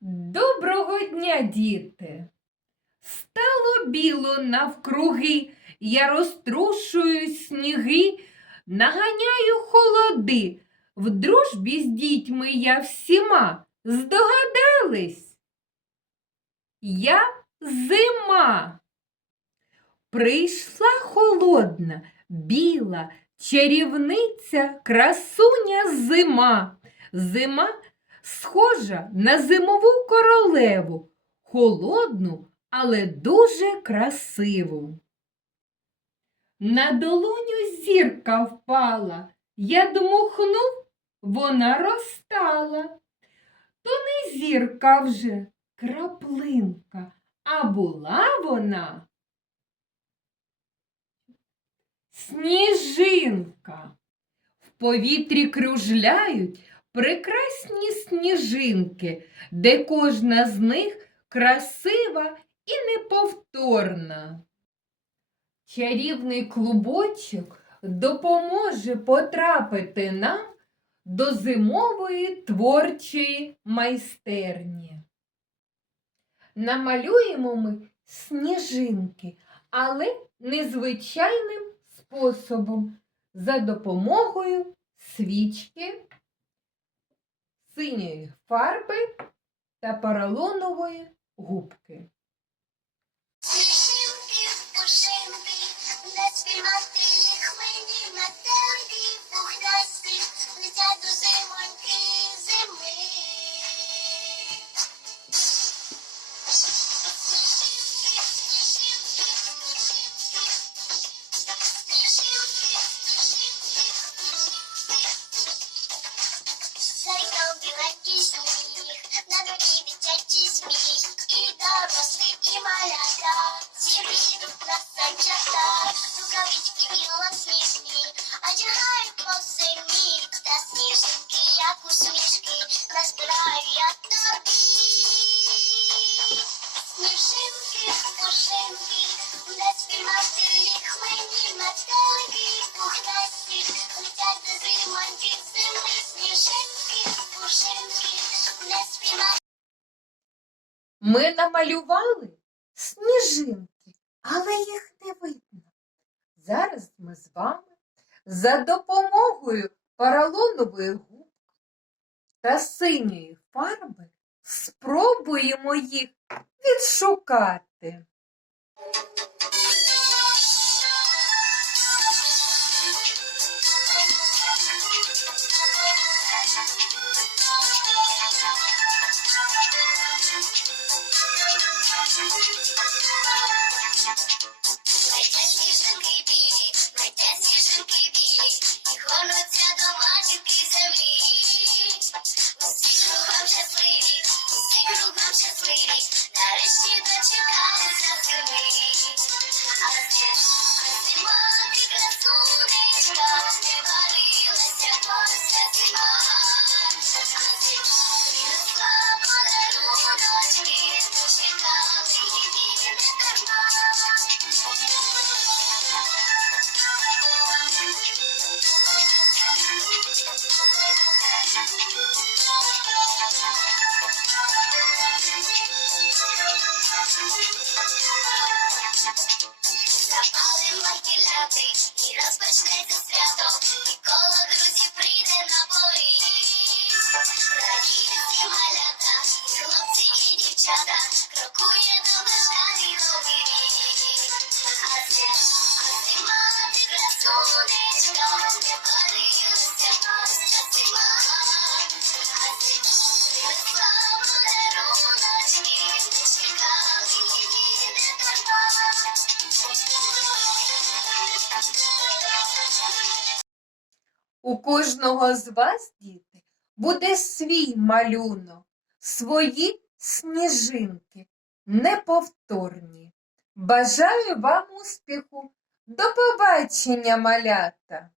Доброго дня, діти! Стало біло навкруги, я розтрушую сніги, наганяю холоди. В дружбі з дітьми я всіма здогадались. Я зима. Прийшла холодна, біла, чарівниця, красуня зима. Зима схожа на зимову королеву, холодну, але дуже красиву. На долоню зірка впала, я дмухнув, вона розтала. То не зірка вже, краплинка, а була вона сніжинка. В повітрі кружляють прекрасні сніжинки, де кожна з них красива і неповторна. Чарівний клубочок допоможе потрапити нам до зимової творчої майстерні. Намалюємо ми сніжинки, але незвичайним способом за допомогою свічки синьої фарби та поролонової губки. Рукавички білосніжні, одягають по зимі, та сніжинки, як усмішки, назбираю я тобі. Сніжинки, пушинки, не спіймати їх мені метелики, пухнасті, летять до зимоньки зими, сніжинки, пушинки, не спіймати. Ми намалювали сніжинки, але їх не видно. З вами за допомогою поролонової губки та синьої фарби спробуємо їх відшукати. Летять That is Now is that you У кожного з вас, діти, буде свій малюнок, свої сніжинки, неповторні. Бажаю вам успіху! До побачення, малята!